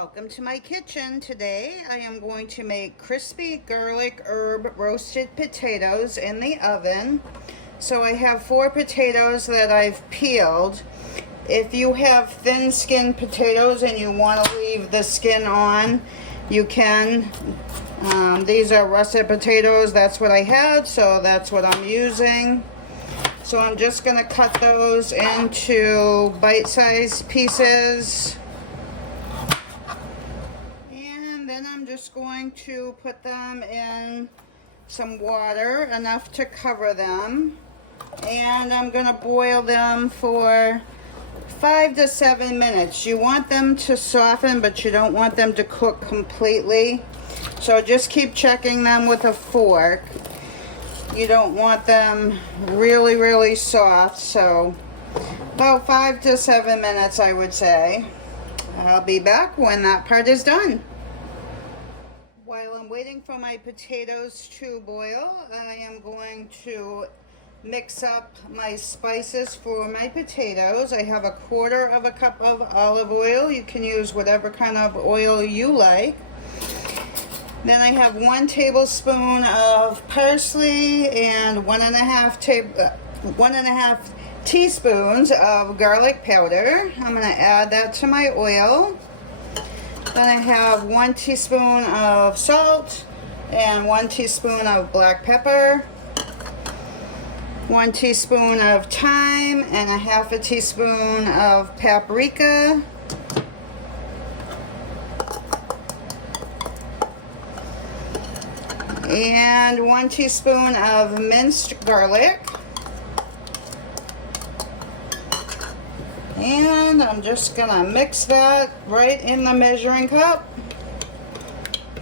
Welcome to my kitchen. Today I am going to make crispy garlic herb roasted potatoes in the oven. So I have 4 potatoes that I've peeled. If you have thin skinned potatoes and you want to leave the skin on, you can. These are russet potatoes. That's what I had, so that's what I'm using. So I'm just going to cut those into bite-sized pieces. Then I'm just going to put them in some water, enough to cover them, and I'm going to boil them for 5 to 7 minutes. You want them to soften, but you don't want them to cook completely, so just keep checking them with a fork. You don't want them really soft, so about 5 to 7 minutes, I would say. I'll be back when that part is done. While I'm waiting for my potatoes to boil, I am going to mix up my spices for my potatoes. I have 1/4 cup of olive oil. You can use whatever kind of oil you like. Then I have 1 tablespoon of parsley and 1.5 teaspoons of garlic powder. I'm going to add that to my oil. Then I have 1 teaspoon of salt and 1 teaspoon of black pepper, 1 teaspoon of thyme, and 1/2 teaspoon of paprika. And 1 teaspoon of minced garlic. And I'm just gonna mix that right in the measuring cup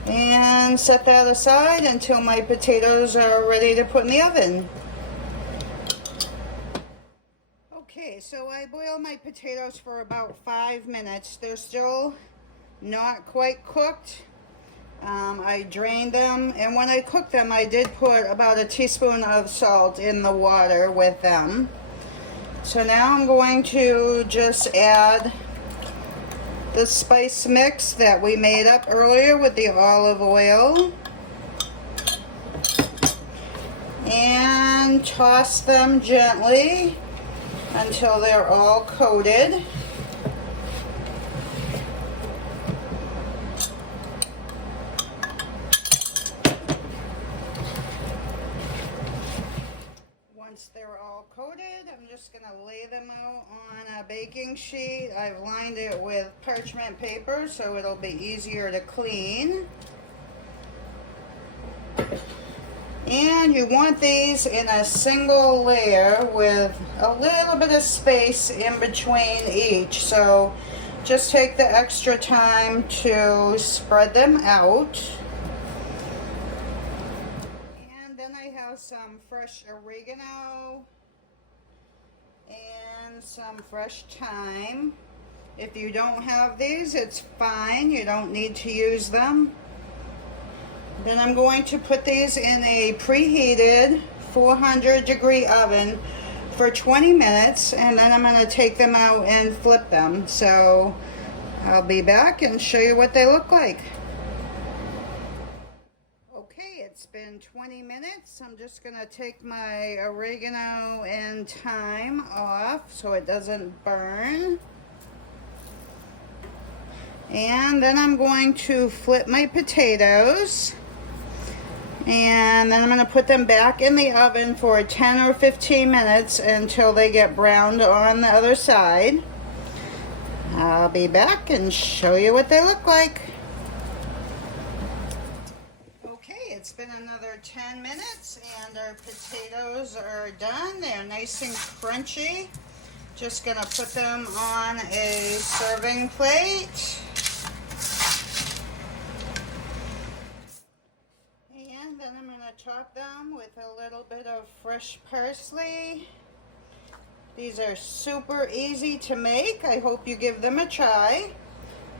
and set that aside until my potatoes are ready to put in the oven. Okay, so I boiled my potatoes for about 5 minutes. They're still not quite cooked. I drained them, and when I cooked them, I did put about 1 teaspoon of salt in the water with them. So now I'm going to just add the spice mix that we made up earlier with the olive oil and toss them gently until they're all coated. Once they're all coated, I'm just going to lay them out on a baking sheet. I've lined it with parchment paper so it'll be easier to clean. And you want these in a single layer with a little bit of space in between each. So just take the extra time to spread them out. I have some fresh oregano and some fresh thyme. If you don't have these, it's fine. You don't need to use them. Then I'm going to put these in a preheated 400-degree oven for 20 minutes, and then I'm going to take them out and flip them. So I'll be back and show you what they look like. It's been 20 minutes. I'm just going to take my oregano and thyme off so it doesn't burn. And then I'm going to flip my potatoes. And then I'm going to put them back in the oven for 10 or 15 minutes until they get browned on the other side. I'll be back and show you what they look like. It's been another 10 minutes and our potatoes are done. They're nice and crunchy. Just gonna put them on a serving plate. And then I'm gonna top them with a little bit of fresh parsley. These are super easy to make. I hope you give them a try.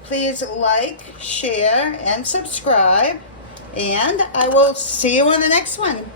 Please like, share, and subscribe. And I will see you on the next one.